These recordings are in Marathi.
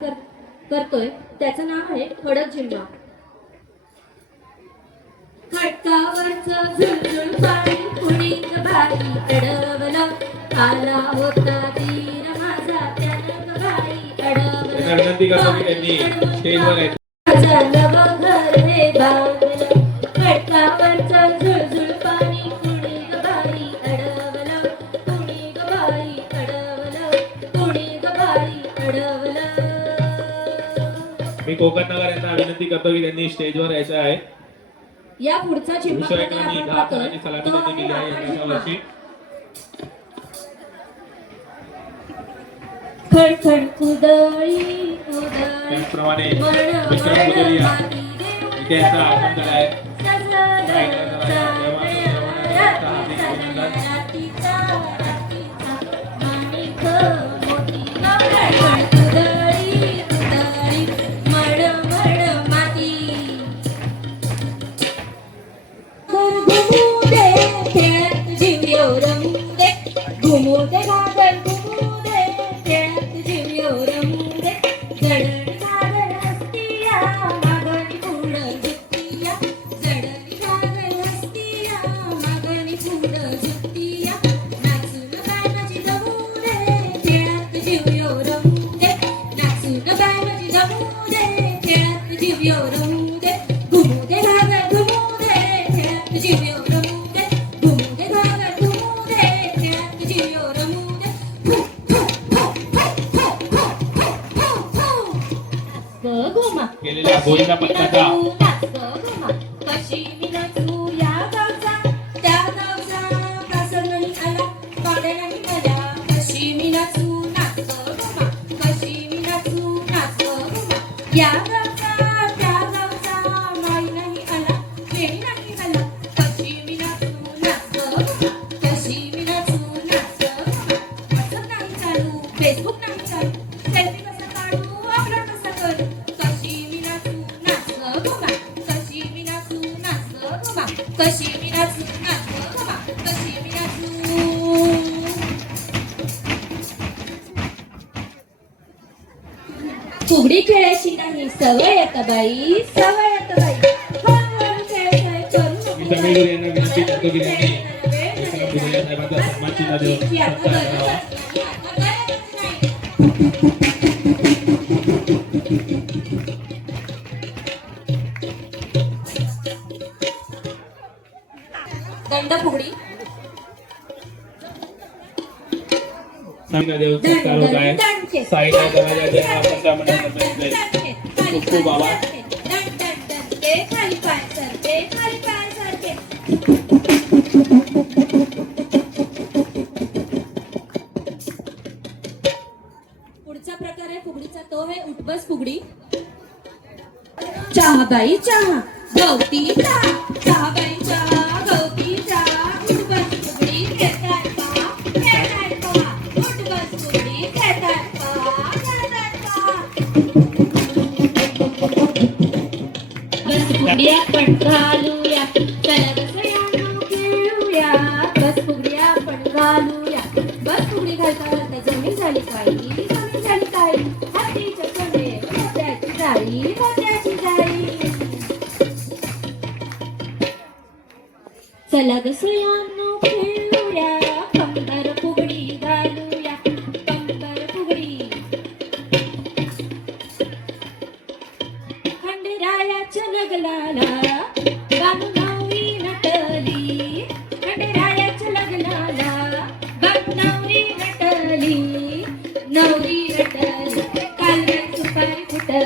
कर, करतोय. त्याचं नाव आहे खडक जिल्हा खडकावरच झुळझुळ पाणी भारी अडवलं. आला होता तीर माझा त्यानं भारी अडवलं. कोकणनगर यांना विनंती करतो की त्यांनी स्टेजवर यायचं आहे. या पुढचा झेंडा प्रकार आहे त्याचप्रमाणे आहे. Của. फुगडी खेळायची नाही. सवय आता बाई सवय आता बाई. दंड फुगडी सांगा देव काय साईला Yeah.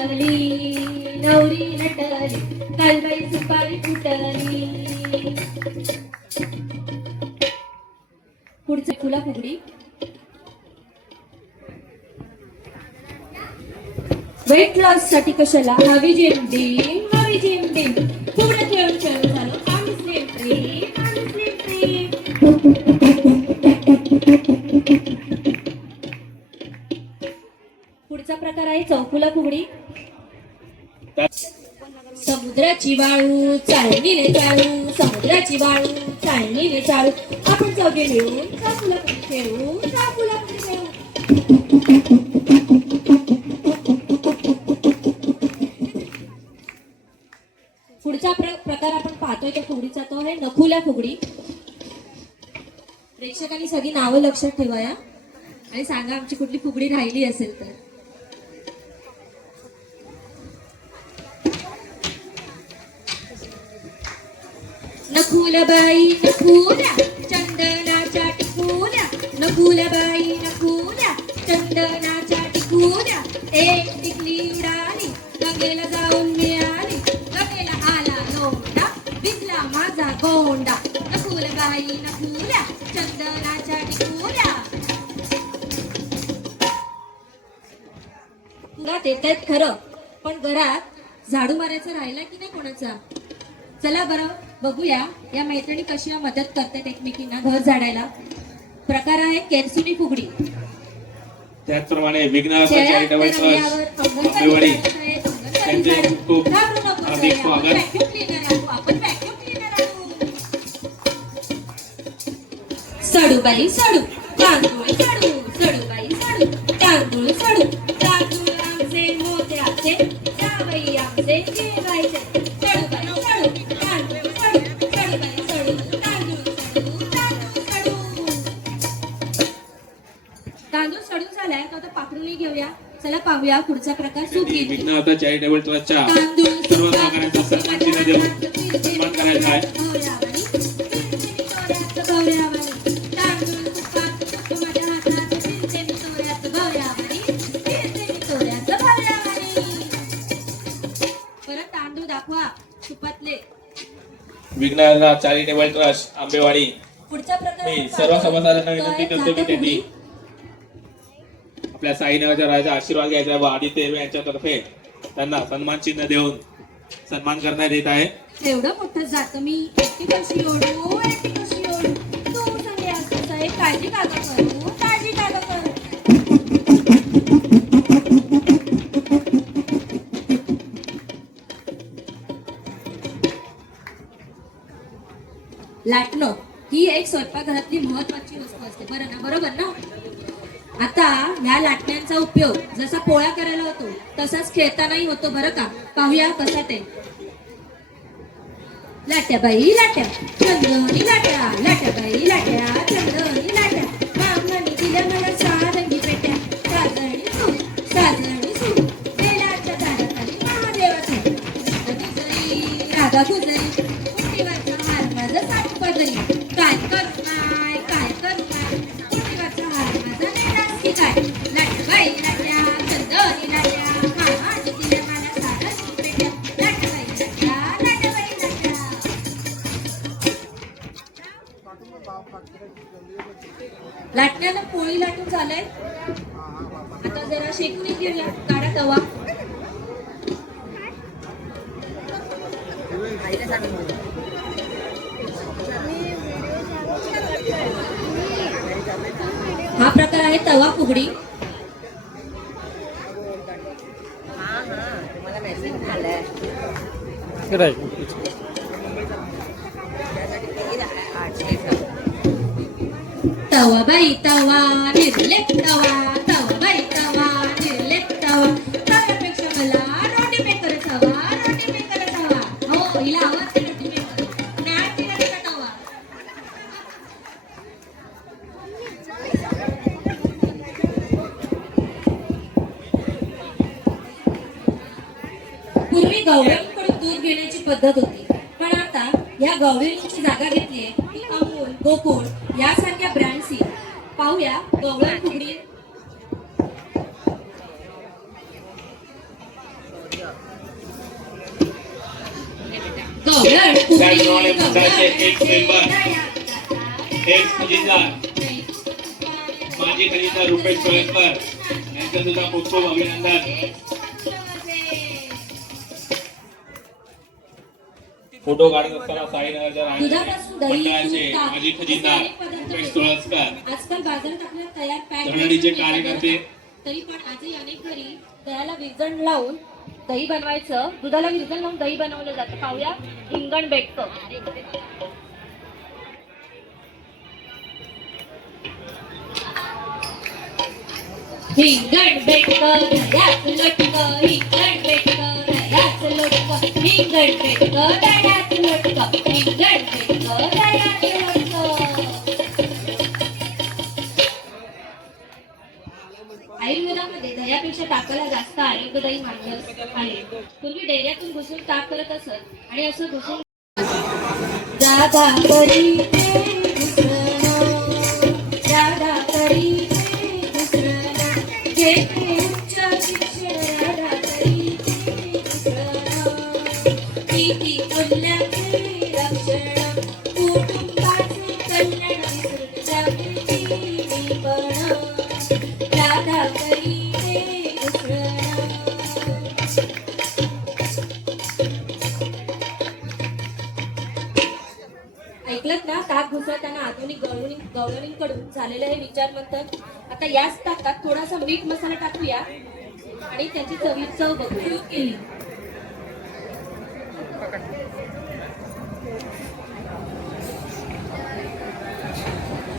रंगली नवरी नटली कालबाई सुपारी फुटली. पुढचे फुला फुगडी. वेट लॉससाठी कशाला? हवी जेमडी हवी जेमडी पूर्ण खेळून खेळून झालो. पुढचा प्रकार आहे चौफुला फुगडी. समुद्राची वाळू चाळणीने चाळू समुद्राची वाळू चाळणीने चाळू. आपण चौघे मिळून पुढचा प्र प्रकार आपण पाहतोय त्या फुगडीचा तो आहे नखुल्या फुगडी. प्रेक्षकांनी सगळी नावं लक्षात ठेवाया. आणि सांगा आमची कुठली फुगडी राहिली असेल तर. नकुलबाई नकुल्या चंदनाच्या टिकुल्या नकुलबाई नकुल्या चंदनाच्या टिकुल्या एक टिकली उडाली गंगेला जाऊन मिळाली. गंगेला आला लोंडा भिजला माझा गोंडा. नकुलबाई नकुल्या चंदनाच्या टिकुल्या घरात येत खरं पण घरात झाडू मारायचा राहिला की नाही कोणाचा? चला बरं. बघूया या मैत्रिणी कशा मदत करतात एकमेकींना घर झाडायला. प्रकार आहे केरसुनी फुगडी. त्याचप्रमाणे आणू. सडूबाई सडू. तांदूळ सडू. सडूबाई सडू. तांदूळ सडू. तांदूळ आमचे मोत्याचे जावई आमचे जेवायचे. पाहूया. पुढचा प्रकार विघ्नहर्ता चॅरिटेबल ट्रस्टच्या सर्व सन्मान देऊन सन्मान करायचा आहे. विघ्नहर्ता चॅरिटेबल ट्रस्ट आंबेवाडी. पुढचा प्रकार मी सर्व सभासदांना विनंती करतो की त्यांनी आपल्या साईनगरच्या राजा आशीर्वाद घ्यायचा आहे व आदित्य देव यांच्यातर्फे. त्यांना सन्मान चिन्ह देऊन सन्मान करण्यात येत आहे. एवढं मोठं जात मी एकटी कशी ओढू? एकटी कशी ओढू? तू असं साहेब काळजी करू? काळजी करू? लाटणं ही एक स्वयंपाकघरातली महत्वाची वस्तू असते. बरं ना? बरोबर ना? आता ह्या लाटण्यांचा उपयोग जसा पोळ्या करायला होतो तसाच खेळतानाही होतो बरं का? पाहूया कसा ते. लाट्या बाई लाट्या. चंद्रनी लाट्या लाट्या बाई लाट्या चंद्रनी पूर्वी गवळ्यांकडून दूध घेण्याची पद्धत होती. पण आता या गवळींची जागा घेतली ती अमूल गोकुळ यासारख्या ब्रँडची पाहूया गवळण फुगडी गवळण फुगडी माजी खरीदार रुपेश सोलंकर यांचं सुद्धा खूप खूप अभिनंदन. फोटो काढत असताना दुधापासून दही, मंडळाचे माजी खजिनदार रुपेश मिळतात. सोळंकर आजकाल बाजारात आपल्याला तयार पॅक धरणाडीचे कार्यकर्ते तरी पण आजही अनेक घरी दह्याला विरजण लावून दही बनवायचं. दुधाला विरजण लावून दही बनवलं जातं. पाहूया हिंगण बेटकं. हिंगण बेटकं हिंगण बेटकं. दह्यात आयुर्वेदामध्ये दह्यापेक्षा ताकाला जास्त आरोग्यदायी मानलं आहे. पूर्वी डेऱ्यातून घुसून ताप करत असत आणि असं घुसून जा घुसळताना आधुनिक गवळणी गवळणींकडून झालेले हे विचार म्हणतात आता याच ताकात थोडासा मीठ मसाला टाकूया आणि त्याची चवी चव बघूया.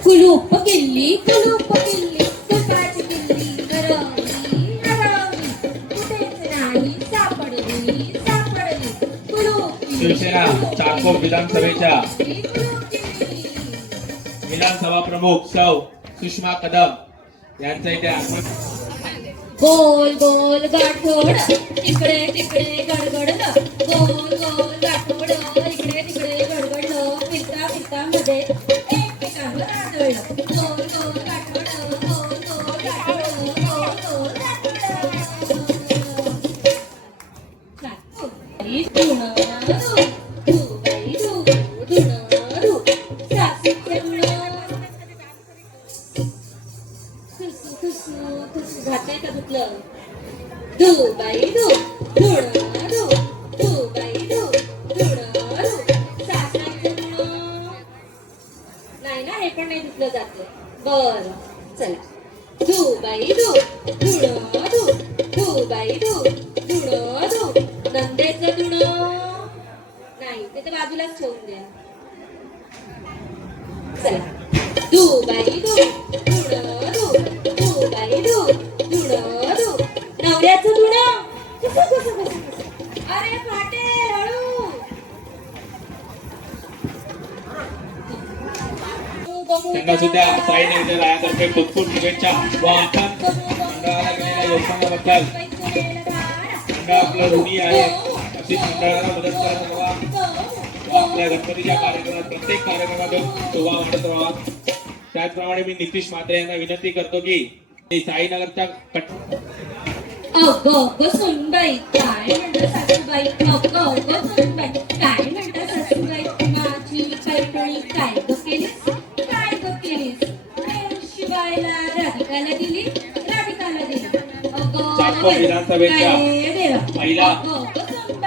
कुलूप किल्ली कुलूप किल्ली तुपाची किल्ली गरवली गरवली कुठेच नाही सापडली सापडली. कुलूप किल्ली, शिवसेना किल्ली, विधानसभेच्या. विधानसभा प्रमुख सौ सुषमा कदम यांचं इथे आगमन. गोल गोल गाठोड. तिकडे तिकडे गडगडलं. गोल गोल गाठोड. इकडे तिकडे गडगडलं. फिरता फिरता मध्ये त्यांना सुद्धा साई नरेंद्र रायातर्फे खूप शुभेच्छा. व आपण मंडळाला केलेल्या योगदानाबद्दल मंडळ आपलं ऋणी आहे. अशीच मंडळाला मदत करत राहा आपल्या गणपतीच्या कार्यक्रमात प्रत्येक कार्यक्रमातून शोभा वाढत राहा. त्याचप्रमाणे मी नितीश म्हात्रे यांना विनंती करतो की साईनगरच्या कट अगं सुनबाई काय म्हणता सासूबाई? अगं अगं राधिकाला दिली राधिकाला दिली. अगं चाकण विधानसभेच्या काय देवा? महिला- अगं अगं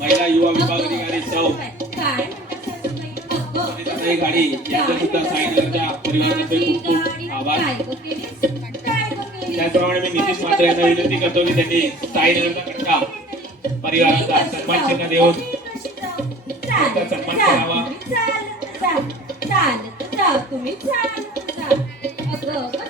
महिला युवा विभाग अधिकारी सौ काय? अगं अनिताताई गाडी यांचं सुद्धा साईनगरच्या परिवारातर्फे खूप खूप आभार. काय ग केलीस काय ग केलीस त्याचप्रमाणे मी नितीश म्हात्रे यांना विनंती करतो की त्यांनी साईनगरचा कट्टा परिवाराचा सन्मान चिन्ह देऊन चालत सन्मान करावा. तुम्ही. अगं,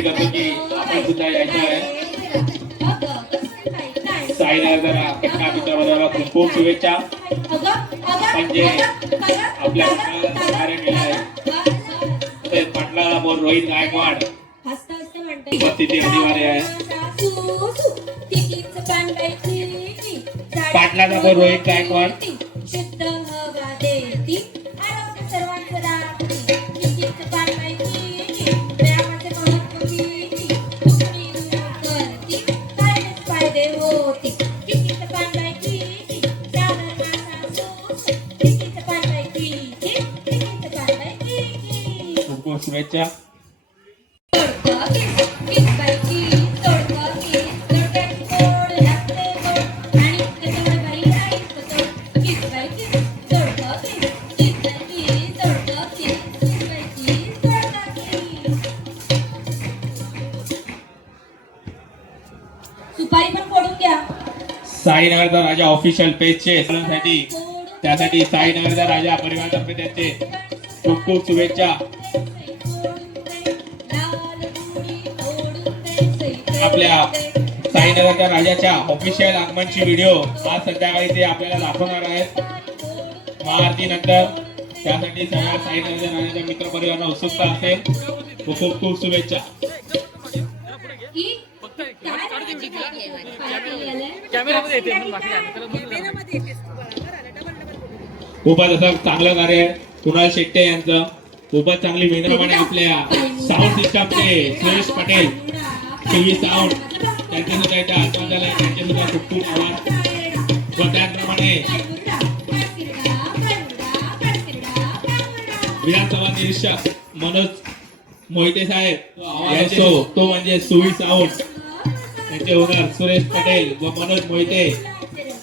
विनंती करतो की आपण सुद्धा यायचं आहे मित्राबरोबर खूप खूप शुभेच्छा म्हणजे आपल्या अगं, आहे. ते पाटलाला बोल रोहित गायकवाड उपस्थिती अनिवार्य आहे. पाटलाचा बोल रोहित गायकवाड. कायमच फायदे होती सासू, शुभेच्छा साईनगरचा राजा ऑफिशियल पेजचे साठी त्यासाठी साईनगरचा राजा परिवारातर्फे त्यांचे खूप खूप शुभेच्छा. आपल्या साईनगरच्या राजाच्या ऑफिशियल आगमनची व्हिडिओ आज संध्याकाळी ते आपल्याला दाखवणार आहेत. महाआरती नंतर त्यासाठी सगळ्या साईनगरच्या राजाच्या मित्रपरिवारांना उत्सुकता असेल. खूप खूप शुभेच्छा. खूपच असं चांगलं कार्य कुणाल शेट्टे यांचं खूपच चांगली मेहनत आपल्या साऊंड सिस्टमचे सुरेश पटेल टीव्ही साऊंड त्यांचे सुद्धा इथे आगमन झालंय त्यांचे सुद्धा खूप खूप आवाज व त्याचप्रमाणे विधानसभा निरीक्षक मनोज मोहिते साहेब तो म्हणजे सुई साऊंड त्यांचे ओनर सुरेश पटेल व मनोज मोहिते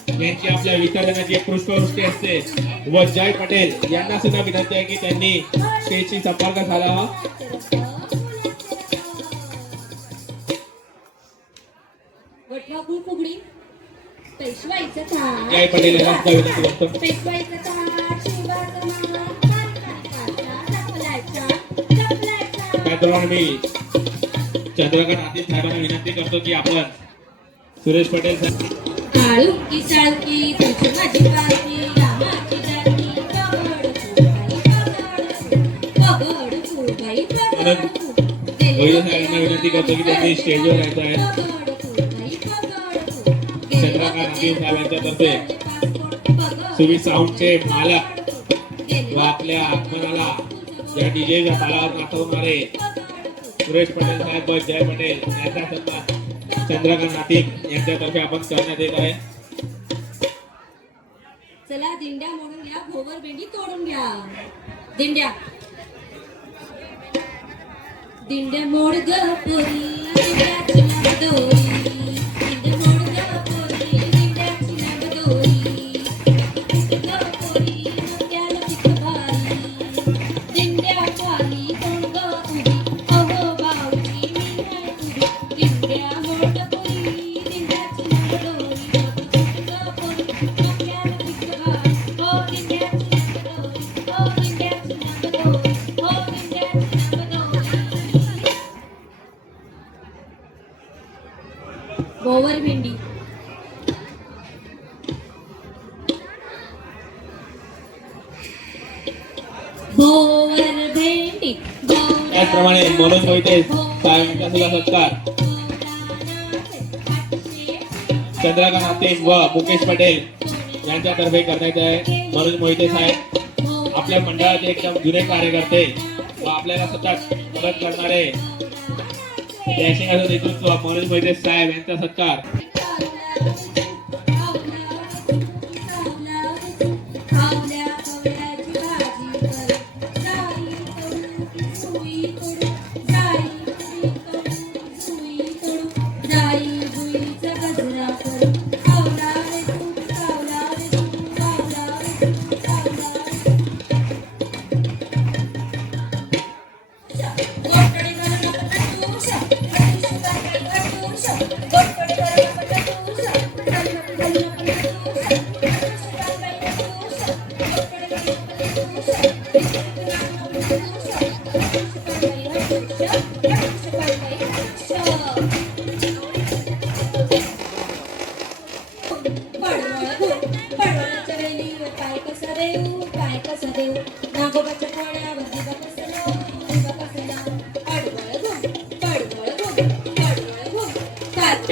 यांची आपल्या विसर्जनाची एक पुष्पवृष्टी असते. व जय पटेल यांना सुद्धा विनंती आहे की त्यांनी स्टेजशी संपर्क पेशवाईचं जय पटेल यांना सुद्धा विनंती करतो. पेशवाईचं चंद्रकांत आदित्य साहेबांना विनंती करतो की आपण सुरेश पटेल काळुकी तुझी माझी पालकी रामाची जाती पगड पगड साहेबांना विनंती करतो की त्यांनी स्टेजवर यायचं आहे. चंद्रकांत आदित्य साहेबांच्या तर्फे सुवी साऊंडचे मालक व आपल्या आगमनाला या डीजेच्या तालावर नाचवणारे सुरेश पटेल साहेब जय पटेल यांचा सन्मान चंद्रकांत नातिक यांच्यातर्फे आपण करण्यात येत आहे. चला दिंड्या मोडून घ्या भोवर भेंडी तोडून घ्या. दिंड्या. दिंड्या मोड ग पोरी दिंड्या मुकेश पटेल यांच्यातर्फे करण्यात आहे. मनोज मोहिते साहेब आपल्या मंडळाचे एकदम जुने कार्यकर्ते व आपल्याला सतत मदत करणारे जयसिंग नेतृत्व मनोज मोहिते साहेब यांचा सत्कार.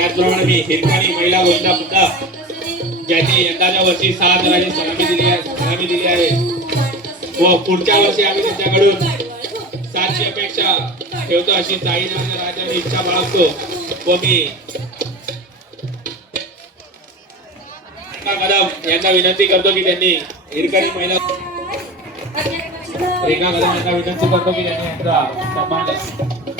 त्याचप्रमाणे मी हिरकाणी महिला गोष्टा सुद्धा ज्यांनी यंदाच्या वर्षी सहा जणांनी सलामी दिली आहे सलामी दिली आहे. व पुढच्या वर्षी आम्ही त्यांच्याकडून सातशे अपेक्षा ठेवतो अशी साई राजाने इच्छा बाळगतो. व मी रेखा कदम यांना विनंती करतो की त्यांनी हिरकणी महिला रेखा कदम यांना विनंती करतो की त्यांनी यांचा सन्मान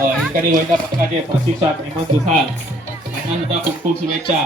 अ, हिरकणी महिला पथकाचे प्रशिक्षक हेमंत दुसाल यांना सुद्धा खूप खूप शुभेच्छा.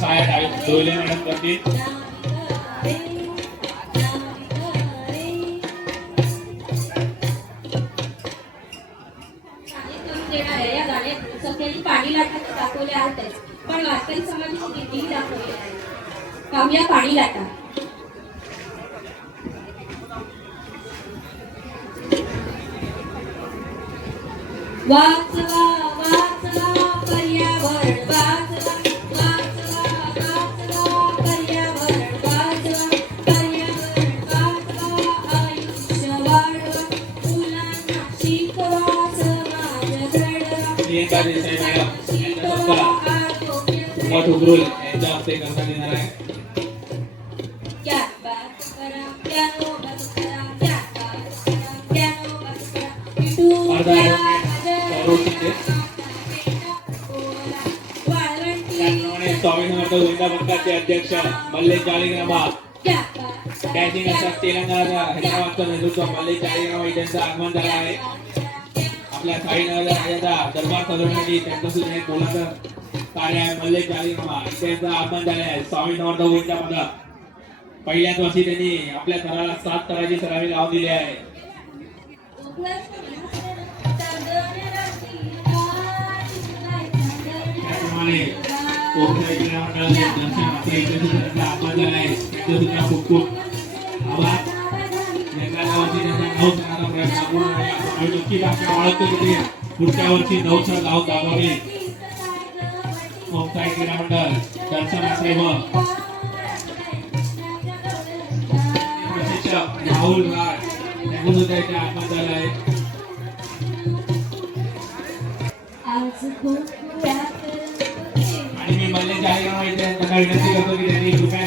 साहेब आहेत डावी- डोले मॅडम करतील प्रियंका देसाई मॅडम यांचा सत्कार आरोग्य उमा यांच्या हस्ते करण्यात येणार आहे स्वामी समर्थ गोविंदा अध्यक्ष मल्लेश जालिग्रामा डॅशिंग तेलंगणाचा हैदराबादचा नेतृत्व मल्लेश जालिग्रामा यांचं आगमन झालं आहे आपल्या साईनगर राजाचा दरबार सजवण्यासाठी त्यांचं सुद्धा एक मोलाचं कार्य आहे? मल्ले जालिग्रामा त्यांचं आगमन झाले आहे स्वामी समर्थ गोविंदा मधात पहिल्याच वर्षी त्यांनी आपल्या थराला सात तराची सरावी लावून दिली आहे. खूप खूप आभार. नऊ सणाचा प्रयत्न झाला. आम्ही नक्कीच आपल्या ते पुढच्या वर्षी नऊ सण गाव दाखवले कोकण क्रीडा मंडळ? दर्शन आश्रम प्रशिक्षक राहुल आगमन झालं आहे. आणि मी मल्ले जाहीरनामा इथे त्यांना विनंती करतो की त्यांनी कृपया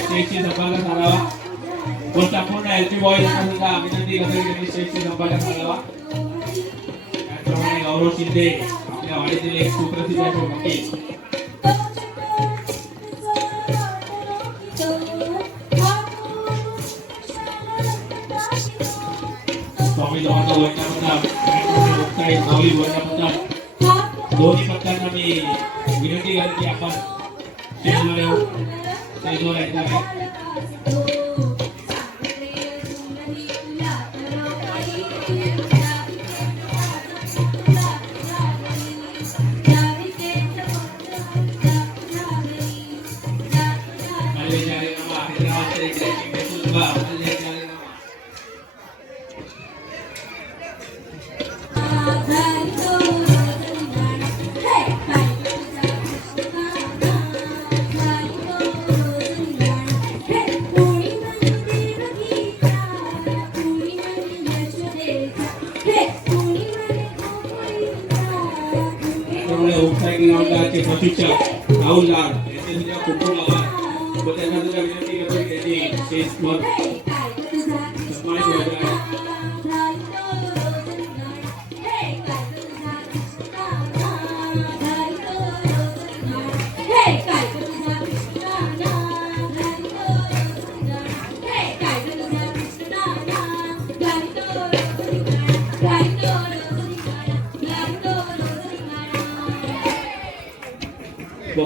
स्टेजशी संपर्क साधावा व संपूर्ण एलपी बॉय यांना सुद्धा विनंती करतो की त्यांनी स्टेजशी संपर्क साधावा त्याचप्रमाणे गौरव शिंदे आपल्या वाडीतील एक सुप्रसिद्ध असे वकील स्वामी समर्थ गोविंदाबद्दल मुक्ताई माऊली गोविंदाबद्दल दोन्ही पक्षांना मी विनंती करतो की आपण स्टेजवर येऊ स्टेजवर यायचं आहे मल्ले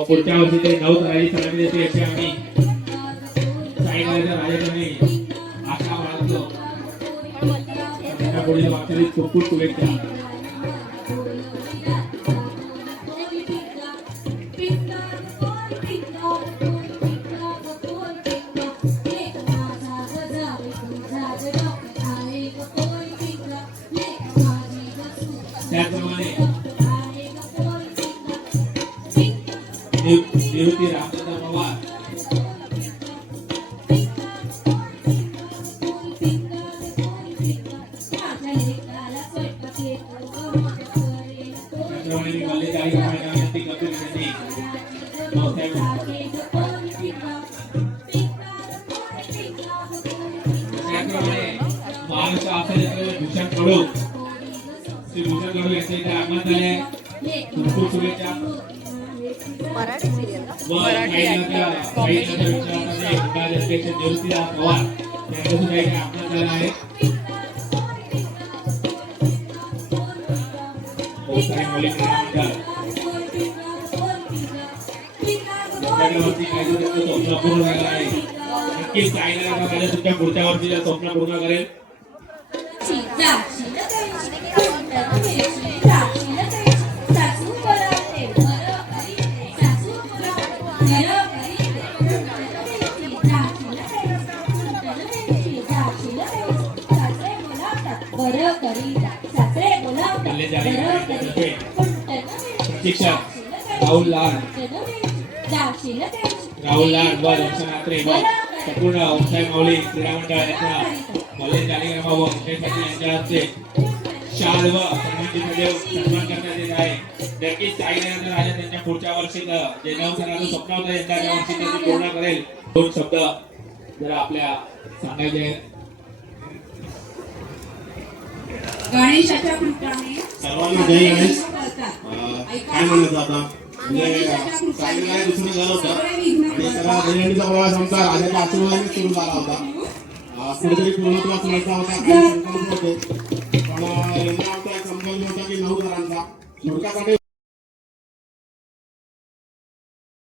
पुढच्या वर्षी ते नऊ तारीख सलामी देते याची आम्ही साईनगरच्या राजाकडे आशा बाळगतो. पुढील वाटचालीत खूप खूप शुभेच्छा. त्याचप्रमाणे निघाले काही महिन्यावरती कपिलसाठी त्याचप्रमाणे महाराष्ट्र आचार्य भूषण कडू श्री भूषण कडू यांच्या इथे आगमन झाले भरपूर शुभेच्छा मराठी सिरियल ज्योतिराव पवार. यांच्या सुद्धा इथे आगमन झालं आहे. कोकणी मुली स्वप्न पूर्ण आहे नक्कीच काही ना तुमच्या स्वप्न पूर्ण करेल बोलावतात कल्ले झाले राहुल लाड जाशील राहुल लाड व दर्शन आत्रे व संपूर्ण व्यवसाय माऊली क्रीडा मंडळ यांच्या कॉलेज कार्यक्रम व यांच्या हस्ते शाल व सन्मानित सन्मान करण्यात येत आहे नक्कीच साईनाथ राजा त्यांच्या पुढच्या वर्षीचं जे नवसराचं स्वप्न होतं यंदा वर्षी त्यांनी पूर्ण करेल दोन शब्द जरा आपल्या सांगायचे आहेत गणेशाच्या कृपाने सर्वांना जय गणेश. काय म्हणायचं आता म्हणजे दुसरं झालं होतं? आणि त्याला दहीहंडीचा प्रवास आमचा राजाच्या आशीर्वादाने सुरू झाला होता. कुठेतरी पूर्णत्वास मिळता होता काही संकल्प होते? पण यंदा आमचा एक संकल्प होता की नऊ जणांचा शुल्कासाठी